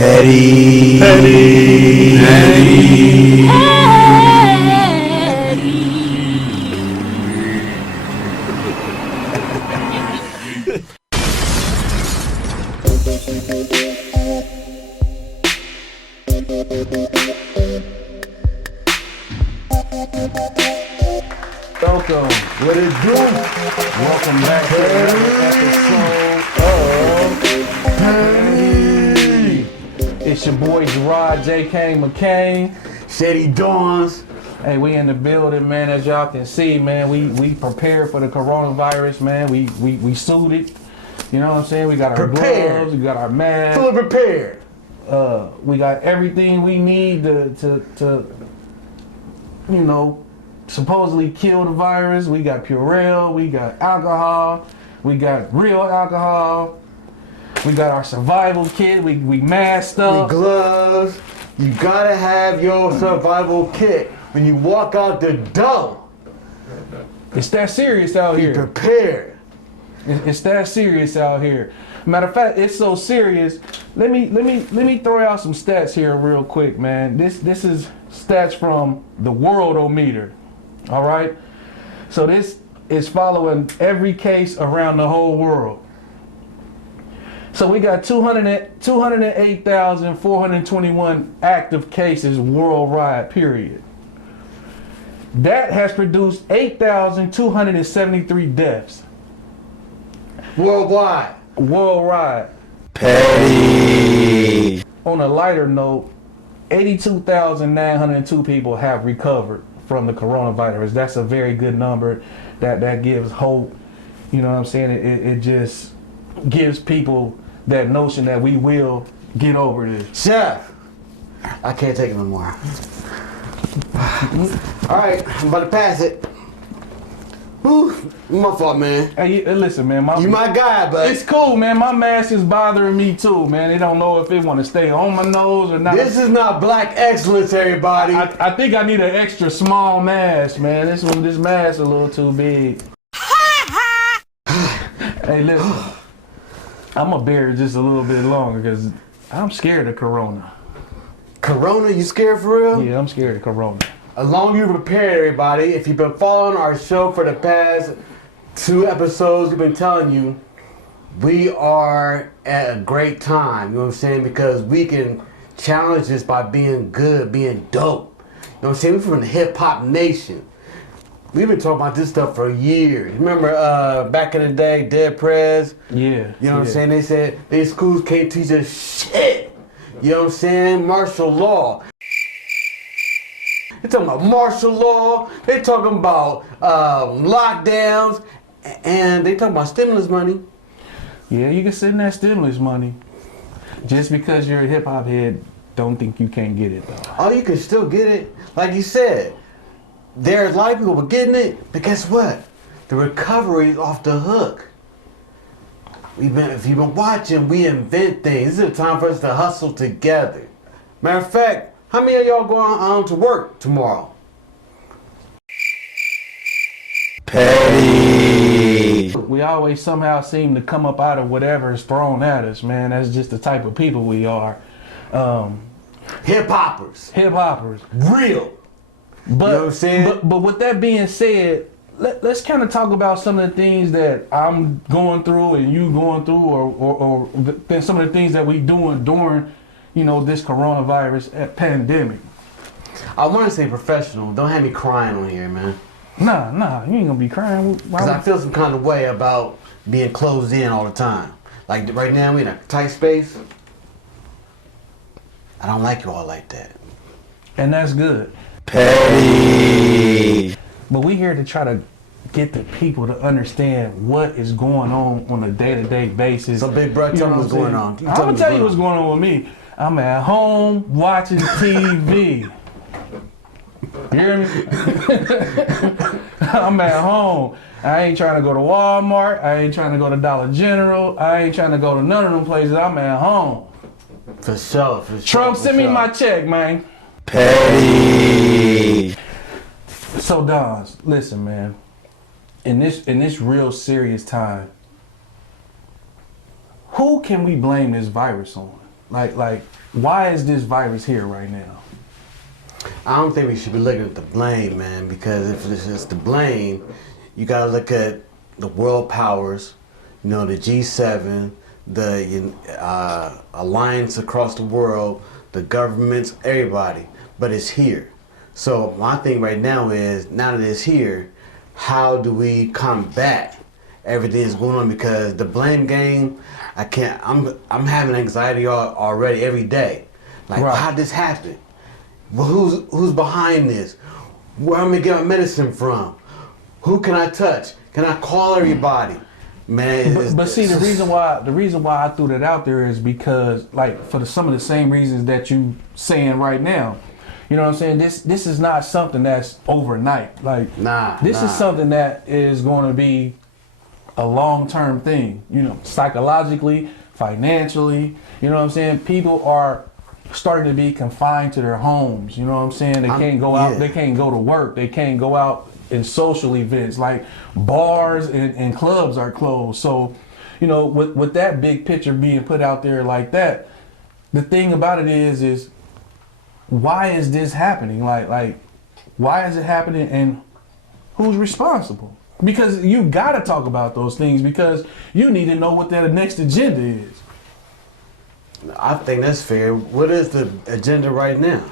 Petty. Petty. Petty. Welcome. What it do? Welcome back to another episode of It's your boy Gerard J.K. McCain. Shady Dawns. Hey, we in the building, man. As y'all can see, man, we prepared for the coronavirus, man. We suited. You know what I'm saying? We got our gloves, we got our masks. Fully prepared. We got everything we need to you know, supposedly kill the virus. We got Purell, we got alcohol, we got real alcohol, we got our survival kit, we masked up. With gloves. You gotta have your survival kit when you walk out the door. It's that serious out Be here. prepared. It's that serious out here. Matter of fact, it's so serious. Let me throw out some stats here real quick, man. This is stats from the Worldometer. All right. So this is following every case around the whole world. So we got 208,421 active cases worldwide, period. That has produced 8,273 deaths. Worldwide. Petty. On a lighter note, 82,902 people have recovered from the coronavirus. That's a very good number. That gives hope. You know what I'm saying? It just gives people that notion that we will get over this. Chef, I can't take it no more. All right, I'm about to pass it. Whew, my fault, man. Hey, listen, man. You my guy, but it's cool, man. My mask is bothering me too, man. They don't know if it want to stay on my nose or not. this is not black excellence, everybody. I think I need an extra small mask, man. This mask a little too big. Hey, listen. I'm gonna bear it just a little bit longer because I'm scared of Corona. Corona, you scared for real? Yeah, I'm scared of Corona. As long as you're prepared, everybody. If you've been following our show for the past 2 episodes, we've been telling you we are at a great time. You know what I'm saying? Because we can challenge this by being good, being dope. You know what I'm saying? We're from the hip hop nation. We've been talking about this stuff for years. Remember back in the day, Dead Prez? Yeah. You know what I'm saying? They said these schools can't teach us shit. You know what I'm saying? Martial law. They talking about martial law. They talking about lockdowns, and they talking about stimulus money. Yeah, you can send that stimulus money. Just because you're a hip hop head, don't think you can't get it though. Oh, you can still get it. Like you said, there's a lot of people getting it, but guess what? The recovery is off the hook. If you've been watching, we invent things. This is a time for us to hustle together. Matter of fact, how many of y'all going on to work tomorrow? Petty. We always somehow seem to come up out of whatever is thrown at us, man. That's just the type of people we are. Hip hoppers. Real. But, you know what I'm saying? But with that being said, let's kind of talk about some of the things that I'm going through and you going through, or some of the things that we doing during, you know, this coronavirus pandemic. I want to say professional. Don't have me crying on here, man. Nah, you ain't gonna be crying. Because I feel some kind of way about being closed in all the time. Like right now, we in a tight space. I don't like you all like that. And that's good. Petty. But we here to try to get the people to understand what is going on a day-to-day basis. So big bro, tell me what's going on. I'm gonna tell you what's going on with me. I'm at home watching TV. You hear me? I'm at home. I ain't trying to go to Walmart. I ain't trying to go to Dollar General. I ain't trying to go to none of them places. I'm at home. For sure. Trump, send me my check, man. Petty. So Dons, listen, man. In this real serious time, who can we blame this virus on? Like, why is this virus here right now? I don't think we should be looking at the blame, man, because if it's just the blame, you got to look at the world powers, you know, the G7, the alliance across the world, the governments, everybody. But it's here. So my thing right now is, now that it's here, how do we combat everything that's going on? Because the blame game, I can't. I'm having anxiety already every day. Like, Right. how did this happen? Well, who's behind this? Where am I gonna get my medicine from? Who can I touch? Can I call everybody? Man, But see, the reason why I threw that out there is because, like, for some of the same reasons that you saying right now. You know what I'm saying? This is not something that's overnight. Like, this is something that is going to be a long-term thing. You know, psychologically, financially. You know what I'm saying? People are starting to be confined to their homes. You know what I'm saying? They can't go out. Yeah. They can't go to work. They can't go out in social events. Like, bars and clubs are closed. So, you know, with that big picture being put out there like that, the thing about it is why is this happening? Like, why is it happening, and who's responsible? Because you got to talk about those things, because you need to know what that next agenda is. I think that's fair. What is the agenda right now?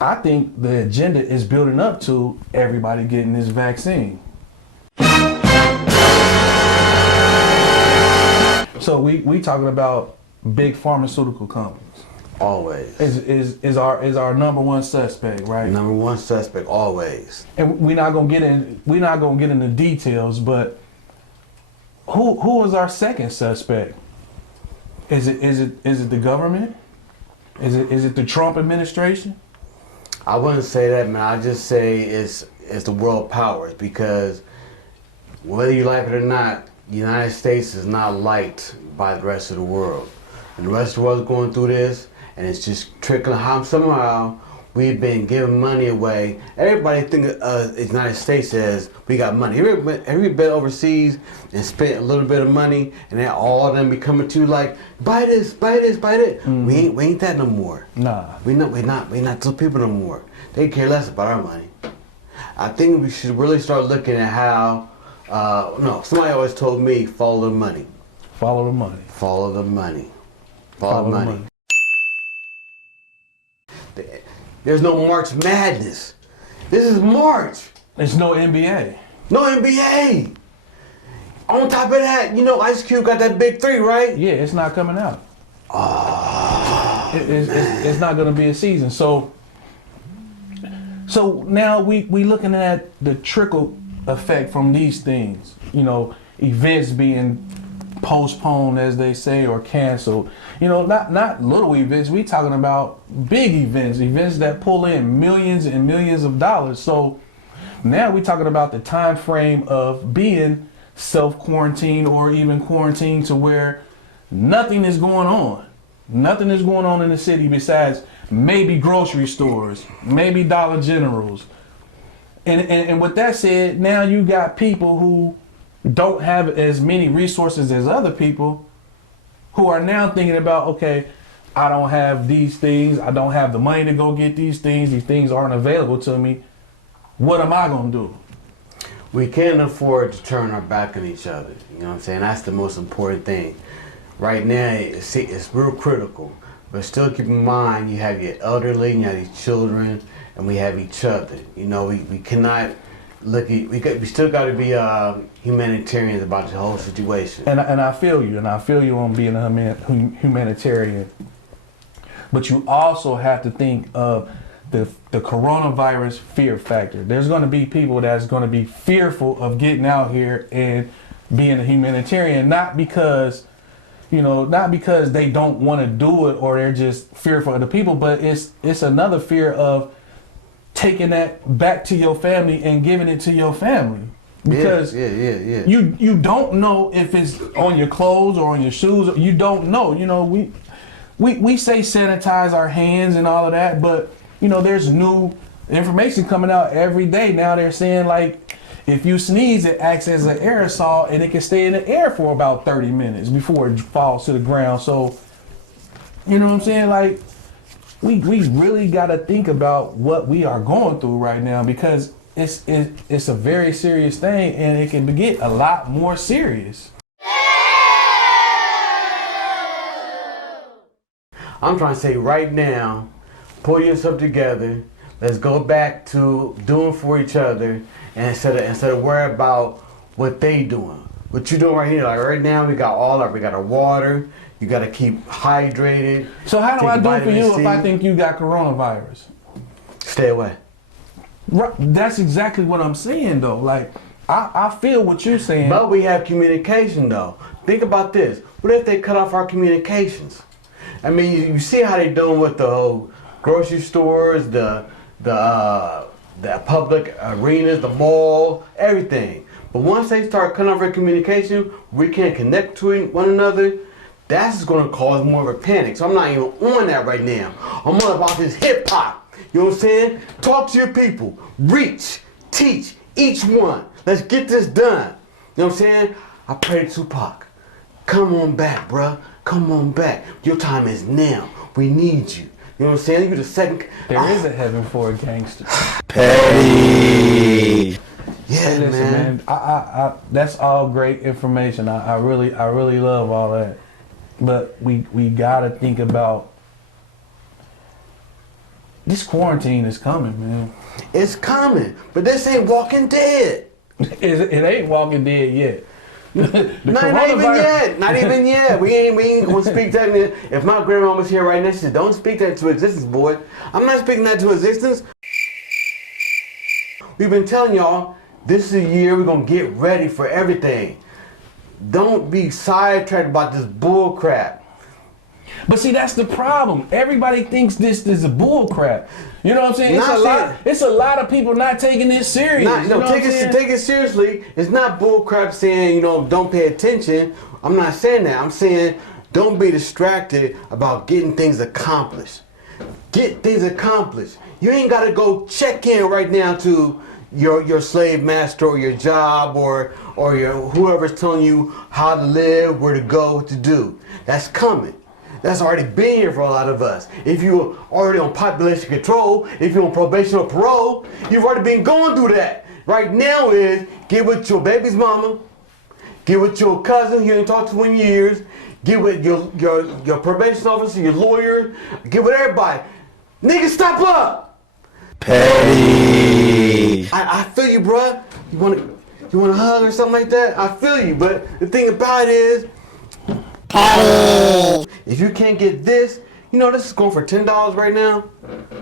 I think the agenda is building up to everybody getting this vaccine. So we talking about big pharmaceutical companies. Always. Is our number one suspect, right? Number one suspect, always. And we're not gonna get into details, but who is our second suspect? Is it the government? Is it the Trump administration? I wouldn't say that, man. I just say it's the world powers, because whether you like it or not, the United States is not liked by the rest of the world. And the rest of the world is going through this, and it's just trickling. Somehow we've been giving money away. Everybody think the United States says we got money. Have you been overseas and spent a little bit of money, and then all of them be coming to you like, buy this, buy this, buy that. Mm-hmm. We ain't that no more. Nah. We not those people no more. They care less about our money. I think we should really start looking at how. Somebody always told me, follow the money. Follow the money. Follow the money. Follow the money. There's no March Madness. This is March. There's no NBA. No NBA. On top of that, you know, Ice Cube got that big 3, right? Yeah, it's not coming out. It's not going to be a season. So now we looking at the trickle effect from these things. You know, events being postponed, as they say, or canceled. You know, not little events. We talking about big events that pull in millions and millions of dollars. So now we talking about the time frame of being self-quarantined, or even quarantined to where nothing is going on. Nothing is going on in the city besides maybe grocery stores, maybe Dollar Generals. And with that said, now you got people who don't have as many resources as other people, who are now thinking about, okay, I don't have these things. I don't have the money to go get these things. These things aren't available to me. What am I going to do? We can't afford to turn our back on each other. You know what I'm saying? That's the most important thing. Right now, it's real critical. But still keep in mind, you have your elderly, you have your children, and we have each other. You know, we cannot look at, we still got to be humanitarians about the whole situation. And I feel you, on being a humanitarian. But you also have to think of the coronavirus fear factor. There's going to be people that's going to be fearful of getting out here and being a humanitarian, not because they don't want to do it or they're just fearful of the people, but it's another fear of taking that back to your family and giving it to your family. Because you don't know if it's on your clothes or on your shoes. You don't know. You know, we say sanitize our hands and all of that, but you know, there's new information coming out every day. Now they're saying, like, if you sneeze, it acts as an aerosol and it can stay in the air for about 30 minutes before it falls to the ground. So You know what I'm saying? Like, we really got to think about what we are going through right now, because it's a very serious thing, and it can get a lot more serious. I'm trying to say right now, pull yourself together. Let's go back to doing for each other, and instead of worry about what they doing. What you doing right here? Like right now, we got our water. You got to keep hydrated. So how do I do for you C. if I think you got coronavirus? Stay away. Right, that's exactly what I'm saying, though. Like, I feel what you're saying. But we have communication, though. Think about this. What if they cut off our communications? I mean, you see how they doing with the whole grocery stores, the public arenas, the mall, everything. But once they start cutting off our communication, we can't connect to one another. That's going to cause more of a panic. So I'm not even on that right now. I'm all about this hip hop. You know what I'm saying? Talk to your people. Reach. Teach. Each one. Let's get this done. You know what I'm saying? I pray to Tupac. Come on back, bruh. Come on back. Your time is now. We need you. You know what I'm saying? You're the second. There is a heaven for a gangster. Petty. Yeah, hey, listen, man. I that's all great information. I really love all that. But we gotta think about this quarantine is coming, man. It's coming, but this ain't Walking Dead. It ain't Walking Dead yet. Not even yet. Not even yet. We ain't gonna speak that. If my grandma was here right now, she said, "Don't speak that to existence, boy." I'm not speaking that to existence. We've been telling y'all this is a year we're gonna get ready for everything. Don't be sidetracked about this bull crap. But see, that's the problem. Everybody thinks this is a bull crap. You know what I'm saying? It's a lot of people not taking this serious. Take it seriously. It's not bull crap saying, don't pay attention. I'm not saying that. I'm saying don't be distracted about getting things accomplished. Get things accomplished. You ain't got to go check in right now to your slave master or your job or your whoever's telling you how to live, where to go, what to do. That's coming. That's already been here for a lot of us. If you're already on population control, if you're on probation or parole, you've already been going through that. Right now is get with your baby's mama, get with your cousin you ain't talked to in years, get with your probation officer, your lawyer, get with everybody. Nigga, stop up! Petty. I feel you, bruh. You want a hug or something like that? I feel you, but the thing about it is, petty. If you can't get this, this is going for $10 right now.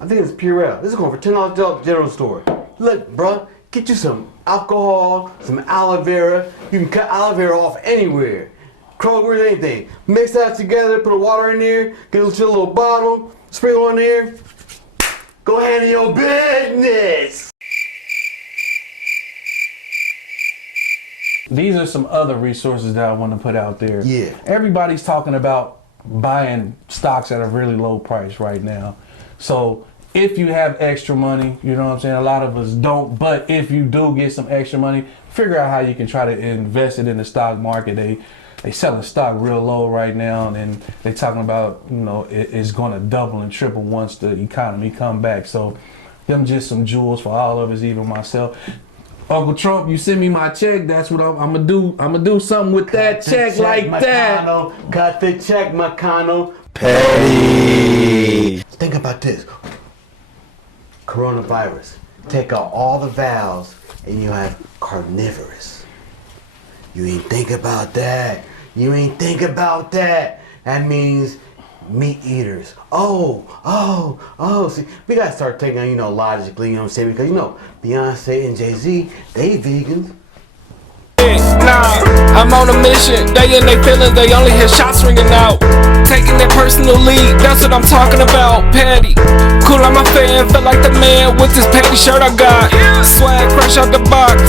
I think it's Purell. This is going for $10 general store. Look, bruh, get you some alcohol, some aloe vera. You can cut aloe vera off anywhere. Kroger, anything. Mix that together, put a water in there, get a little bottle, sprinkle on there. Go handle your business. These are some other resources that I want to put out there. Yeah. Everybody's talking about buying stocks at a really low price right now. So if you have extra money, you know what I'm saying? A lot of us don't, but if you do get some extra money, figure out how you can try to invest it in the stock market. They selling stock real low right now, and they talking about, it's going to double and triple once the economy come back. So them just some jewels for all of us, even myself. Uncle Trump, you send me my check. That's what I'm gonna do. I'm gonna do something with that check like that. Cut the check, McConnell. Petty. Think about this. Coronavirus. Take out all the vowels, and you have carnivorous. You ain't think about that. That means meat eaters. See, we gotta start taking, logically, you know what I'm saying? Because, Beyonce and Jay-Z, they vegans. Nah, I'm on a mission. They in their feelings, they only hear shots ringing out. Taking their personal lead, that's what I'm talking about. Petty, cool, I'm a fan. Feel like the man with this petty shirt I got. Swag fresh out the box,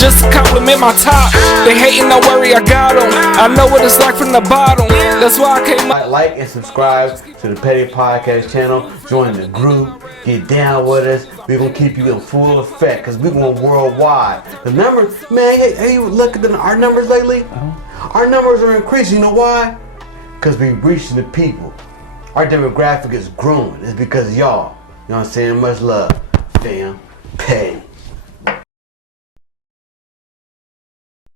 just to compliment my top. They hating, no worry, I got them. I know what it's like from the bottom. That's why I came up. Like and subscribe to the Petty Podcast channel. Join the group. Get down with us. We're going to keep you in full effect because we're going worldwide. The numbers, man, hey, you look at our numbers lately? Our numbers are increasing. You know why? Because we're reaching the people. our demographic is growing. It's because of y'all. You know what I'm saying? Much love, fam. Petty.